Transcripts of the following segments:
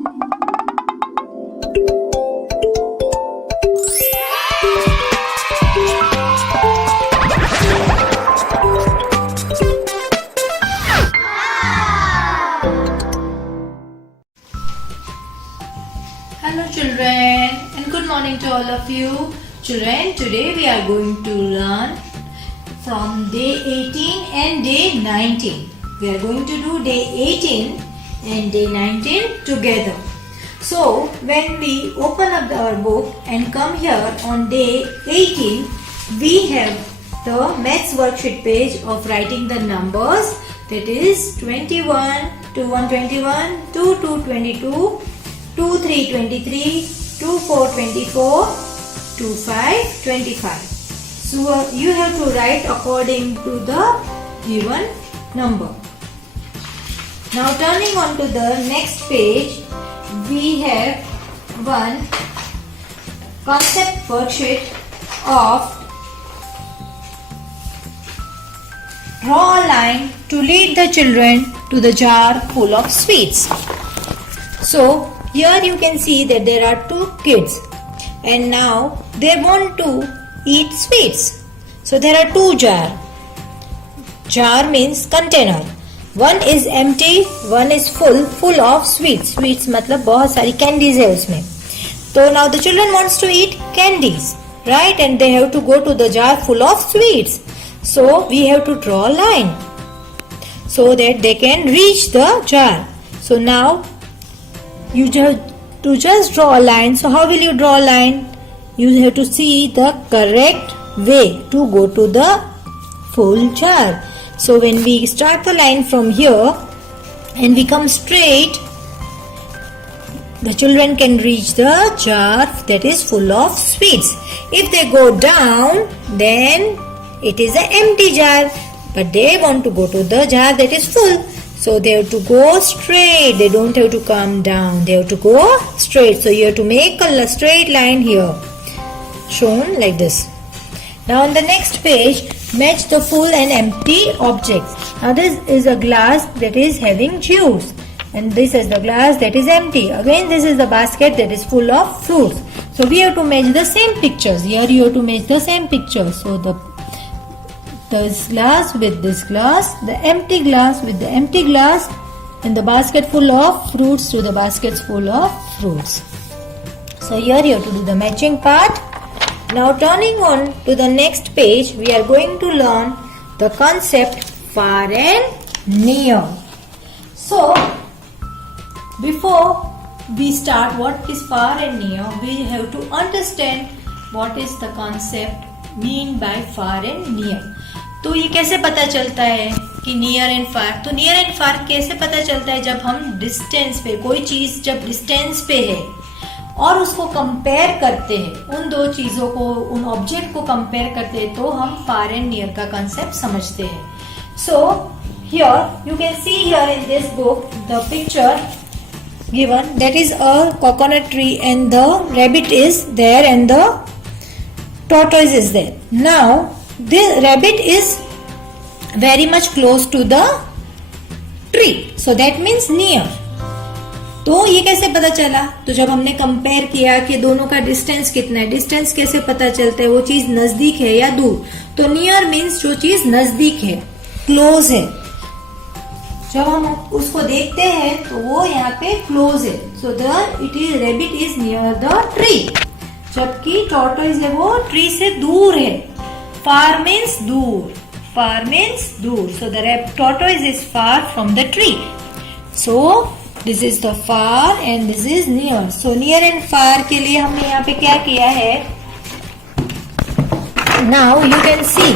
Hello children and good morning to all of you. Children, today we are going to learn from day 18 and day 19. We are going to do day 18 and day 19 together. So when we open up our book and come here on day 18, we have the maths worksheet page of writing the numbers, that is 21 to 121, 2 to 22, 2 3 23, 2 4 24, 2 5 25. So you have to write according to the given number. Now turning on to the next page, we have one concept worksheet of draw a line to lead the children to the jar full of sweets. So here you can see that there are two kids and now they want to eat sweets. So there are two jars. Jar means container. One is empty, one is full of sweets. Sweets मतलब बहुत सारी candies है उसमें. So now the children wants to eat candies, right? And they have to go to the jar full of sweets. So we have to draw a line so that they can reach the jar. So now you just draw a line. So how will you draw a line? You have to see the correct way to go to the full jar. So when we start the line from here and we come straight, the children can reach the jar that is full of sweets. If they go down, then it is an empty jar, but they want to go to the jar that is full. So they have to go straight. They don't have to come down. They have to go straight. So you have to make a straight line here, shown like this. Now on the next page, match the full and empty objects. Now this is a glass that is having juice, and this is the glass that is empty. Again, this is the basket that is full of fruits. So we have to match the same pictures. Here you have to match the same pictures. So this glass with this glass, the empty glass with the empty glass, and the basket full of fruits to the baskets full of fruits. So here you have to do the matching part. Now turning on to the next page, we are going to learn the concept far and near. So before we start what is far and near, we have to understand what is the concept mean by far and near. तो ये कैसे पता चलता है कि near and far? तो near and far कैसे पता चलता है? जब हम डिस्टेंस पे, कोई चीज जब डिस्टेंस पे है और उसको कंपेयर करते हैं, उन दो चीजों को, उन ऑब्जेक्ट को कंपेयर करते हैं, तो हम फार एंड नियर का कंसेप्ट समझते हैं. So here you can see here in this book the picture given, that is a coconut tree and the rabbit is there and the tortoise is there. Now the rabbit is very much close to the tree, so that means near. तो ये कैसे पता चला? तो जब हमने compare किया कि दोनों का डिस्टेंस कितना है, डिस्टेंस कैसे पता चलता है, वो चीज नजदीक है या दूर? तो नियर मीन्स जो चीज नजदीक है, क्लोज है. जब हम उसको देखते हैं तो वो यहाँ पे क्लोज है. So rabbit is near the tree, जबकि टॉर्टोइज है वो ट्री से दूर है. Far means दूर. Far means दूर. So the tortoise is far from the tree. So this is the far and this is near. So near and far के लिए हमने यहाँ पे क्या किया है? Now you can see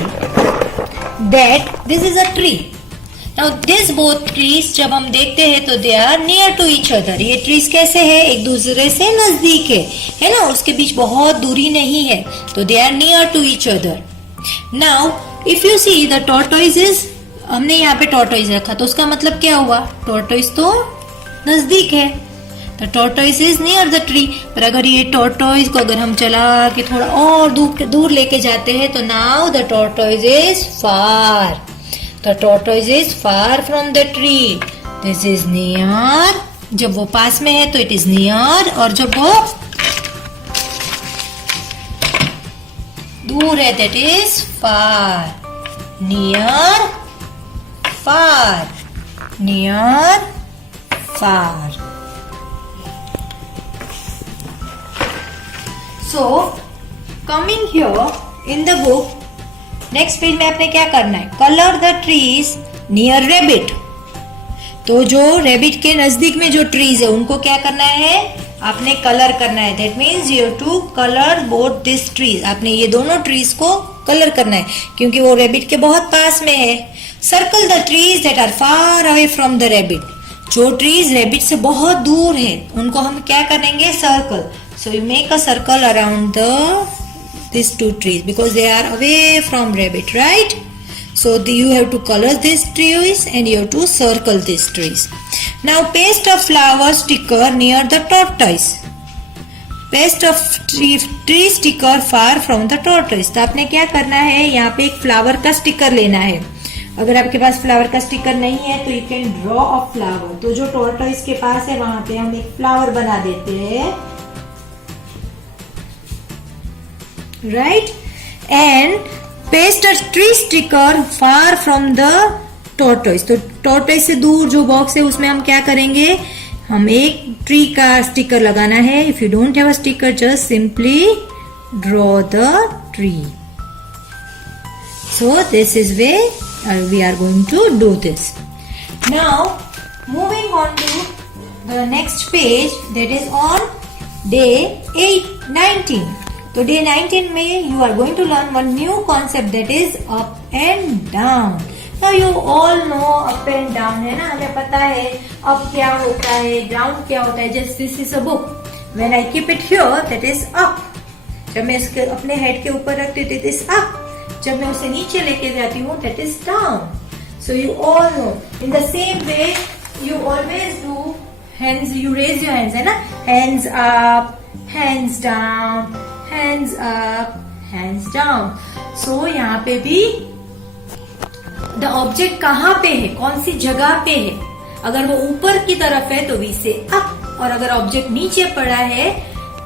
that this is a tree. Now this both trees जब हम देखते हैं तो they are near to each other. ये trees कैसे है? एक दूसरे से नजदीक है ना? उसके बीच बहुत दूरी नहीं है, तो they are near to each other. Now if you see the tortoise is, हमने यहाँ पे tortoise रखा तो उसका मतलब क्या हुआ? tortoise तो नजदीक है, the tortoise is near the tree. पर अगर ये tortoise को अगर हम चला के थोड़ा और दूर लेके जाते हैं तो now the tortoise is far. The tortoise is far from the tree. This is near. जब वो पास में है तो इट इज नियर, और जब वो दूर है that is far. Near, far, near, far. So, coming here in the book, next page में आपने क्या करना है? Color the trees near rabbit. तो जो रेबिट के नजदीक में जो ट्रीज है उनको क्या करना है? आपने कलर करना है. That means you have to color both these trees. आपने ये दोनों ट्रीज को कलर करना है क्योंकि वो रेबिट के बहुत पास में है. Circle the trees that are far away from the rabbit. जो ट्रीज रेबिट से बहुत दूर है उनको हम क्या करेंगे? Circle. So you make a circle around these two trees because they are away from rabbit, right? So you have to color these trees and you have to circle these trees. Now paste a flower sticker near the tortoise. Paste a tree sticker far from the tortoise. तो आपने क्या करना है? यहाँ पे एक flower का sticker लेना है. अगर आपके पास फ्लावर का स्टिकर नहीं है तो you can draw a flower. तो जो टॉर्टोइस के पास है वहां पे हम एक फ्लावर बना देते हैं. Right? And paste a tree sticker far from the tortoise. तो tortoise से दूर जो बॉक्स है उसमें हम क्या करेंगे? हम एक ट्री का स्टिकर लगाना है. If you don't have a sticker, just simply draw the tree. So this is where we are going to do this. Now moving on to the next page, that is on day 19. तो day 19 में you are going to learn one new concept that is up and down. Now you all know up and down है ना, हमें पता है up क्या होता है, डाउन क्या होता है. Just this is a book. When I keep it here that is up. जब मैं इसके अपने हेड के ऊपर रखती हूँ दैट इज अप. जब मैं उसे नीचे लेके जाती हूँ that is down. So you all know in the same way you always do hands. You raise your hands है ना, hands up, hands down, hands up, hands down. So यहाँ पे भी the object कहाँ पे है, कौन सी जगह पे है. अगर वो ऊपर की तरफ है तो we say up, और अगर ऑब्जेक्ट नीचे पड़ा है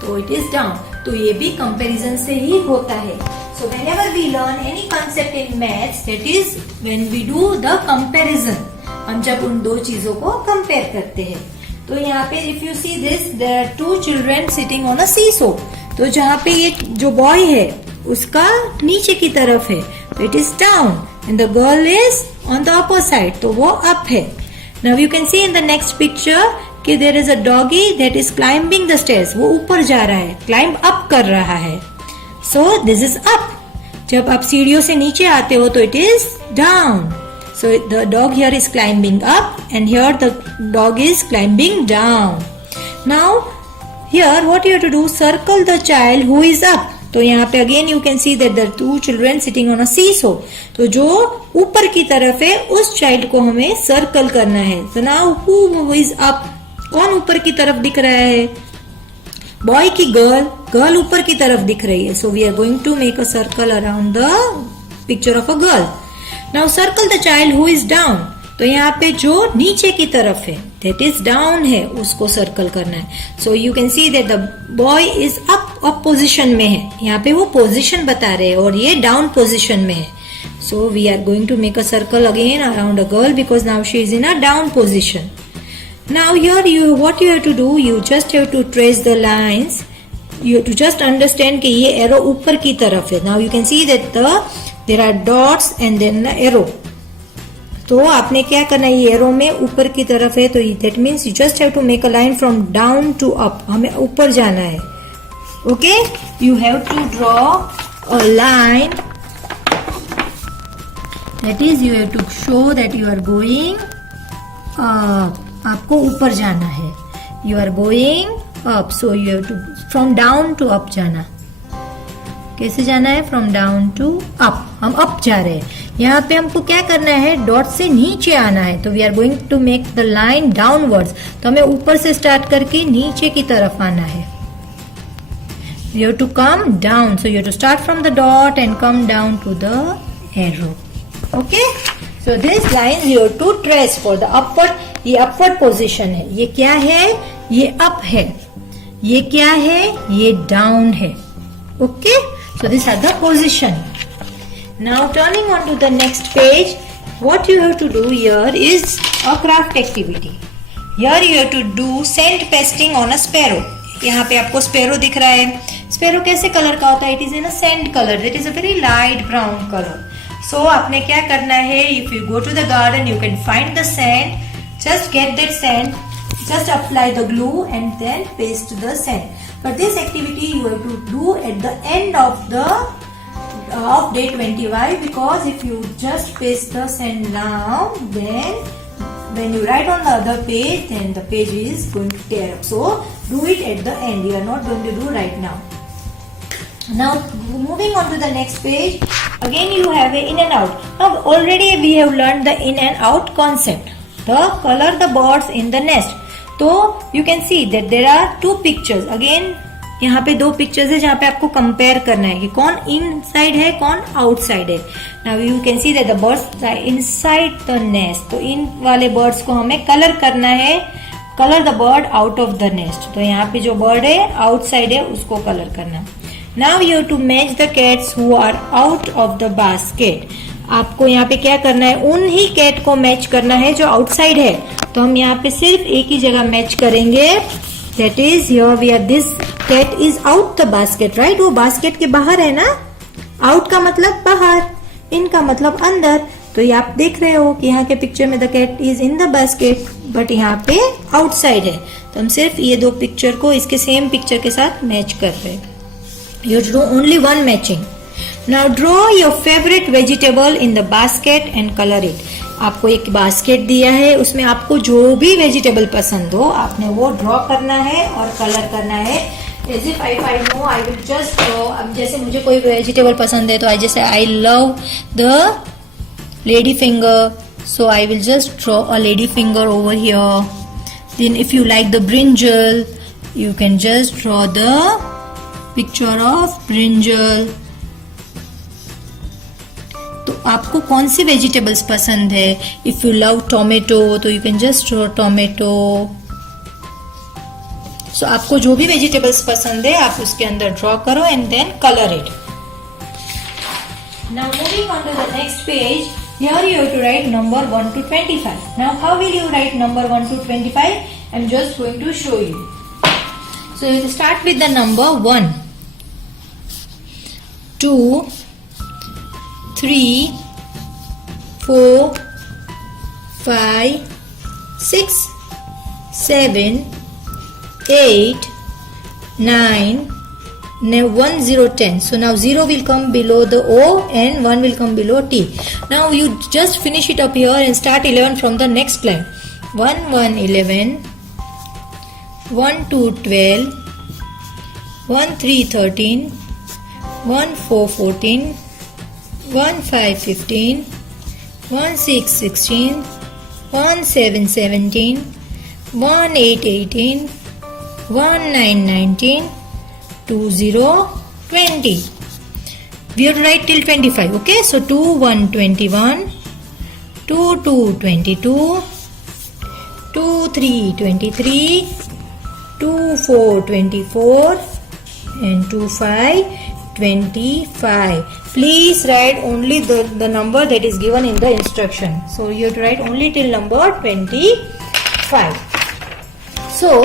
तो it is down. तो ये भी कंपैरिजन से ही होता है. So whenever we learn any concept in maths, that is when we do the comparison. हम जब उन दो चीजों को कंपेयर करते हैं. तो यहाँ पे if you see this, there are two children sitting on a seesaw. तो जहाँ पे ये जो बॉय है उसका नीचे की तरफ है तो it is down and the girl is on the upper side तो वो अप है. Now you can see in the next picture कि there is a doggy that is climbing the stairs. वो ऊपर जा रहा है, क्लाइंब अप कर रहा है. So this is up. जब आप सीढ़ियों से नीचे आते हो तो it is down. So the dog here is climbing up and here the dog is climbing down. Now here what you have to do, circle the child who is up. तो यहाँ पे again you can see that the two children sitting on a seesaw. तो जो ऊपर की तरफ है उस child को हमें circle करना है. So now who is up? कौन ऊपर की तरफ दिख रहा है? Boy की girl ऊपर की तरफ दिख रही है. So we are going to make a circle around the picture of a girl. Now circle the child who is down. तो यहाँ पे जो नीचे की तरफ है दैट इज डाउन है उसको सर्कल करना है. So you can see that the boy is up position में है. यहाँ पे वो पोजिशन बता रहे हैं और ये डाउन पोजिशन में है. So we are going to make a circle again around a girl because now she is in a down position. Now here you what you have to do, you just have to trace the lines. You have to just understand कि ये arrow ऊपर की तरफ है. Now you can see that there are dots and then the arrow. तो आपने क्या करना है, ये एरो में ऊपर की तरफ है तो that means you just have to make a line from down to up. हमें ऊपर जाना है. Okay, you have to draw a line that is you have to show that you are going up. आपको ऊपर जाना है. You are going up. So you have to from down to up जाना. कैसे जाना है? From down to up. हम up जा रहे हैं. यहाँ पे हमको क्या करना है, डॉट से नीचे आना है. तो we are going to make the line downwards. तो हमें ऊपर से स्टार्ट करके नीचे की तरफ आना है. You have to come down. So you have to start from the dot and come down to the arrow. Okay, so this line you have to trace for the upward ये upward position है, ये क्या है, ये up है, ये क्या है, ये डाउन है. Okay, so this are the position. Now turning on to the next page, what you have to do here is a craft activity. Here you have to do scent pasting on a sparrow. यहाँ पे आपको sparrow दिख रहा है. Sparrow कैसे colour का होता है? It is in a sand colour, that is a very light brown colour. So आपने क्या करना है, if you go to the garden you can find the sand, just get that sand, just apply the glue and then paste the sand. But this activity you have to do at the end of day 25, because if you just paste the sand now, then when you write on the other page, then the page is going to tear up. So do it at the end. You are not going to do right now. Now moving on to the next page, again you have a in and out. Now already we have learned the in and out concept. The color the birds in the nest. तो you can see that there are two pictures. Again यहाँ पे दो pictures है जहाँ पे आपको compare करना है कि कौन इन साइड है कौन आउटसाइड है. Now you can see that the birds inside the nest. तो इन वाले बर्ड्स को हमें कलर करना है, colour the bird out of the nest. तो यहाँ पे जो बर्ड है आउटसाइड है उसको कलर करना. Now you have to match the cats who are out of the basket. आपको यहाँ पे क्या करना है, उन ही कैट को मैच करना है जो आउटसाइड है. तो हम यहाँ पे सिर्फ एक ही जगह मैच करेंगे, that is here we are this cat is out the basket, right. वो बास्केट के बाहर है ना. आउट का मतलब बाहर, इन का मतलब अंदर. तो ये आप देख रहे हो कि यहाँ के पिक्चर में the cat is in the basket, but यहाँ पे आउटसाइड है. तो हम सिर्फ ये दो पिक्चर को इसके सेम पिक्चर के साथ मैच कर रहे हैं. You do only one matching. Now draw your favorite vegetable in the basket and color it. आपको एक बास्केट दिया है, उसमें आपको जो भी वेजिटेबल पसंद हो आपने वो ड्रॉ करना है और कलर करना है. As if I know I will just draw. अब जैसे मुझे कोई वेजिटेबल पसंद है तो जैसे I love the lady finger, so I will just draw a lady finger over here. Then if you like the brinjal, you can just draw the picture of brinjal. तो आपको कौन सी वेजिटेबल्स पसंद है? If you love tomato तो you can just draw tomato. So आपको जो भी vegetables पसंद है आप उसके अंदर ड्रॉ करो and then colour it. Now moving on to the next page, here you have to write number 1 to 25. Now how will you write number 1 to 25? I am just going to show you. So you start with the number 1, 2, 3, 4, 5, 6, 7, 8, 9, now 1, 0, 10. So now 0 will come below the O and 1 will come below T. Now you just finish it up here and start 11 from the next line. 1, 1, 11, 1, 2, 12, 1, 3, 13, 1, 4, 14, 1, 5, 15, 1, 6, 16, 1, 7, 17, 1, 8, 18, 1, 9, 19, 2, 0, 20. We have to write till 25. Okay, so 2, 1, 21, 2, 2, 22, 2, 3, 23, 2, 4, 24, and 2, 5, 25. Please write only the number that is given in the instruction. So you have to write only till number 25. So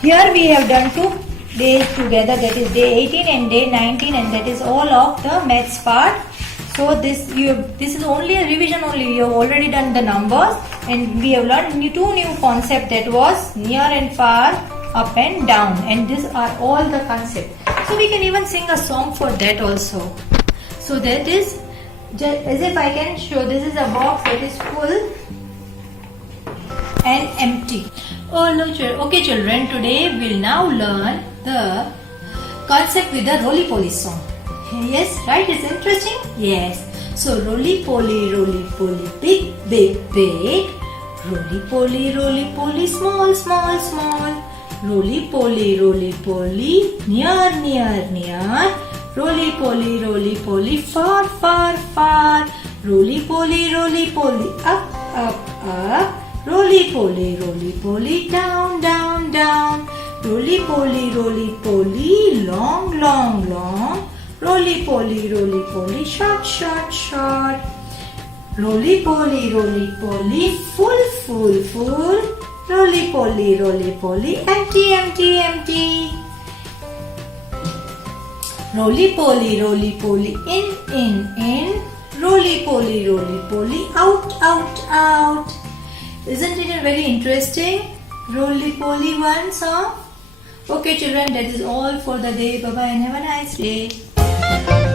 here we have done 2 days together, that is day 18 and day 19, and that is all of the maths part. So this is only a revision only. You have already done the numbers and we have learned 2 new concepts, that was near and far, up and down, and these are all the concepts. So we can even sing a song for that also. So that is just as if I can show, this is a box that is full and empty. Oh no, okay children, today we'll now learn the concept with the roly-poly song. Yes, right? It's interesting? Yes. So roly-poly, big, big, big. Roly-poly, small, small, small. Roly-poly, near, near, near. Roly-poly, far, far, far. Roly-poly, up, up, up. roly poly, down, down, down. Roly poly, long, long, long. Roly poly, short, short, short. Roly poly, full, full, full. Roly poly, empty, empty, empty. Roly poly, in. Roly poly, out, out, out. Isn't it a very interesting roly poly one song? Okay children, that is all for the day. Bye bye and have a nice day.